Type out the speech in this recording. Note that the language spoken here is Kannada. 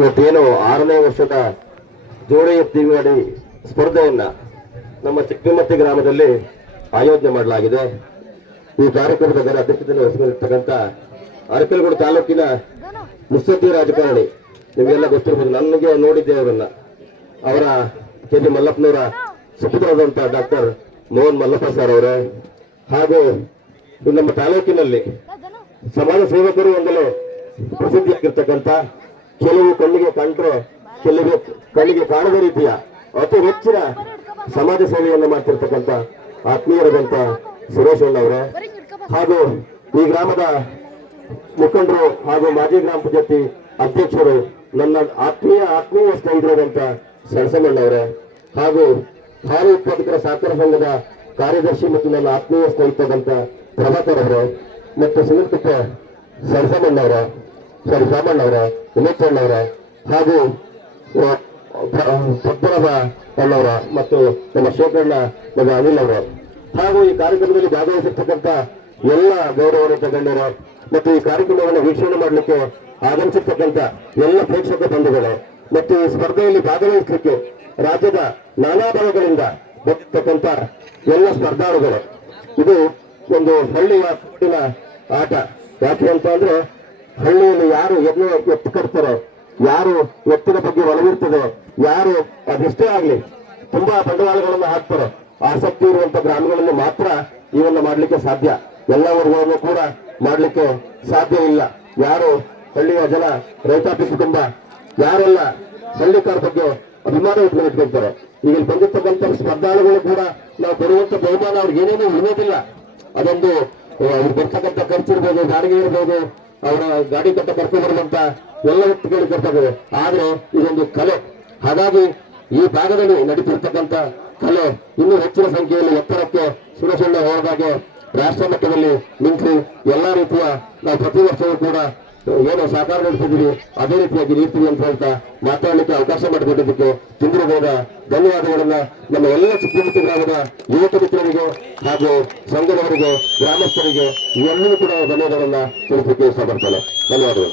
ಇವತ್ತೇನು 6ನೇ ವರ್ಷದ ಜೋಡಿ ಎತ್ತಿಗಾಡಿ ಸ್ಪರ್ಧೆಯನ್ನ ನಮ್ಮ ಚಿಕ್ಕಮತ್ತಿ ಗ್ರಾಮದಲ್ಲಿ ಆಯೋಜನೆ ಮಾಡಲಾಗಿದೆ. ಈ ಕಾರ್ಯಕ್ರಮದ ಅಧ್ಯಕ್ಷತೆಯನ್ನು ವಹಿಸಿಕೊಂಡಿರ್ತಕ್ಕಂಥ ಅರಕಲಗೂಡು ತಾಲೂಕಿನ ಮುತ್ಸದ್ದಿ ರಾಜಕಾರಣಿ, ನಿಮಗೆಲ್ಲ ಗೊತ್ತಿರಬಹುದು, ನನಗೆ ನೋಡಿದ್ದೆ ಅವರನ್ನ. ಅವರ ಕೆ.ಜಿ. ಮಲ್ಲಪ್ಪನವರ ಸುಪುತ್ರರಾದಂಥ ಡಾಕ್ಟರ್ ಮೋಹನ್ ಮಲ್ಲಪ್ಪ ಸರ್ ಅವರೇ, ಹಾಗೂ ನಮ್ಮ ತಾಲೂಕಿನಲ್ಲಿ ಸಮಾಜ ಸೇವಕರು ಒಂದಲೇ ಪ್ರಸಿದ್ಧಿಯಾಗಿರ್ತಕ್ಕಂಥ, ಕೆಲವು ಕಣ್ಣಿಗೆ ಕಂಡ್ರೆ ಕೆಲವು ಕಣ್ಣಿಗೆ ಕಾಣದ ರೀತಿಯ ಅತಿ ಹೆಚ್ಚಿನ ಸಮಾಜ ಸೇವೆಯನ್ನು ಮಾಡ್ತಿರ್ತಕ್ಕಂಥ ಆತ್ಮೀಯರಾದಂಥ ಸುರೇಶ್ ಅಣ್ಣವರೇ, ಹಾಗೂ ಈ ಗ್ರಾಮದ ಮುಖಂಡರು ಹಾಗೂ ಮಾಜಿ ಗ್ರಾಮ ಪಂಚಾಯತಿ ಅಧ್ಯಕ್ಷರು, ನನ್ನ ಆತ್ಮೀಯ ಸ್ನೇಹಿತರಾದಂಥ ಸಣಸಮಣ್ಣವರೇ, ಹಾಗೂ ಹಾಲು ಉತ್ಪಾದಕರ ಸಹಕಾರ ಸಂಘದ ಕಾರ್ಯದರ್ಶಿ ಮತ್ತು ನನ್ನ ಆತ್ಮೀಯ ಸ್ನೇಹಿತರಾದಂಥ ಪ್ರಭಾಕರ್ ಅವರೇ, ಮತ್ತು ಸುನೀಲ್ ಸಣಸಮಣ್ಣವರ, ರಾಮಣ್ಣವರ, ಉಮೇಶ್ ಅಣ್ಣವರ, ಹಾಗೂ ಪದ್ಮನಾಭ ಅಣ್ಣವರ, ಮತ್ತು ನಮ್ಮ ಶೇಖರಣ್ಣ ಮಗ ಅನಿಲ್ ಅವರು, ಹಾಗೂ ಈ ಕಾರ್ಯಕ್ರಮದಲ್ಲಿ ಭಾಗವಹಿಸಿರ್ತಕ್ಕಂಥ ಎಲ್ಲ ಗೌರವಾನ್ವಿತ ಗಣ್ಯರು ಮತ್ತು ಈ ಕಾರ್ಯಕ್ರಮವನ್ನು ವೀಕ್ಷಣೆ ಮಾಡಲಿಕ್ಕೆ ಆಗಮಿಸಿರ್ತಕ್ಕಂಥ ಎಲ್ಲ ಪ್ರೇಕ್ಷಕ ಬಂಧುಗಳು ಮತ್ತು ಈ ಸ್ಪರ್ಧೆಯಲ್ಲಿ ಭಾಗವಹಿಸಲಿಕ್ಕೆ ರಾಜ್ಯದ ನಾನಾ ಭಾಗಗಳಿಂದ ಬರ್ತಕ್ಕಂಥ ಎಲ್ಲ ಸ್ಪರ್ಧಾಳುಗಳು. ಇದು ಒಂದು ಹಳ್ಳಿಯ ಆಟ. ಯಾಕೆ ಅಂತ ಅಂದ್ರೆ, ಹಳ್ಳಿಯಲ್ಲಿ ಯಾರು ಎತ್ತು ಕಟ್ತಾರೋ, ಯಾರು ಎತ್ತಿನ ಬಗ್ಗೆ ಒಲವಿರ್ತದೆ, ಯಾರು ಅದೆಷ್ಟೇ ಆಗ್ಲಿ ತುಂಬಾ ಬಂಡವಾಳಗಳನ್ನು ಹಾಕ್ತಾರೋ, ಆಸಕ್ತಿ ಇರುವಂತ ಗ್ರಾಮಗಳನ್ನು ಮಾತ್ರ ಇವನ್ನ ಮಾಡ್ಲಿಕ್ಕೆ ಸಾಧ್ಯ. ಎಲ್ಲ ವರ್ಗಗಳನ್ನು ಕೂಡ ಮಾಡ್ಲಿಕ್ಕೆ ಸಾಧ್ಯ ಇಲ್ಲ. ಯಾರು ಹಳ್ಳಿಯ ಜನ, ರೈತಾಪಿ ಕುಟುಂಬ, ಯಾರೆಲ್ಲ ಹಳ್ಳಿಕಾರ ಬಗ್ಗೆ ಅಭಿಮಾನ ಇಟ್ಕೊಂಡಿರ್ತಾರೆ, ಈಗ ಬಂದಿರ್ತಕ್ಕಂಥ ಸ್ಪರ್ಧಾಳುಗಳು ಕೂಡ ನಾವು ಕೊಡುವಂತ ಬಹುಮಾನ ಅವ್ರಿಗೆ ಏನೇನೂ ಇರೋದಿಲ್ಲ. ಅದೊಂದು ಅವ್ರು ಬರ್ತಕ್ಕಂಥ ಖರ್ಚಿರ್ಬೋದು, ಬಾಡಿಗೆ ಇರ್ಬೋದು, ಅವರ ಗಾಡಿ ಕಟ್ಟ ಕರ್ಕೊಂಡು ಬರುವಂತ ಎಲ್ಲ ವ್ಯಕ್ತಿಗಳು ಕರ್ತದೆ. ಆದ್ರೆ ಇದೊಂದು ಕಲೆ. ಹಾಗಾಗಿ ಈ ಭಾಗದಲ್ಲಿ ನಡೀತಿರ್ತಕ್ಕಂಥ ಕಲೆ ಇನ್ನೂ ಹೆಚ್ಚಿನ ಸಂಖ್ಯೆಯಲ್ಲಿ ಎತ್ತರಕ್ಕೆ ಸುರೇಶಣ್ಣ ಹೋದಾಗೆ ರಾಷ್ಟ್ರ ಮಟ್ಟದಲ್ಲಿ ನಿಂತು ಎಲ್ಲಾ ರೀತಿಯ ನಾವು ಪ್ರತಿ ವರ್ಷವೂ ಕೂಡ ಏನು ಸಹಕಾರ ನಡೆಸಿದ್ದೀವಿ, ಅದೇ ರೀತಿಯಾಗಿ ನೀಡ್ತೀವಿ ಅಂತ ಹೇಳ್ತಾ ಮಾತಾಡಲಿಕ್ಕೆ ಅವಕಾಶ ಮಾಡಿಕೊಟ್ಟಿದ್ದಕ್ಕೆ ಚಂದ್ರಗೌಡ ಧನ್ಯವಾದಗಳನ್ನ ನಮ್ಮ ಎಲ್ಲ ಚಿಕ್ಕಮತ್ತಿ ಗ್ರಾಮದ ಯುವಕ ಮಿತ್ರರಿಗೆ ಹಾಗೂ ಸಂಘದವರಿಗೆ, ಗ್ರಾಮಸ್ಥರಿಗೆ ಎಲ್ಲರೂ ಕೂಡ ಧನ್ಯವಾದಗಳನ್ನ ತಿಳಿಸಲಿಕ್ಕೆ ಇಷ್ಟಪಡ್ತೇನೆ. ಧನ್ಯವಾದಗಳು.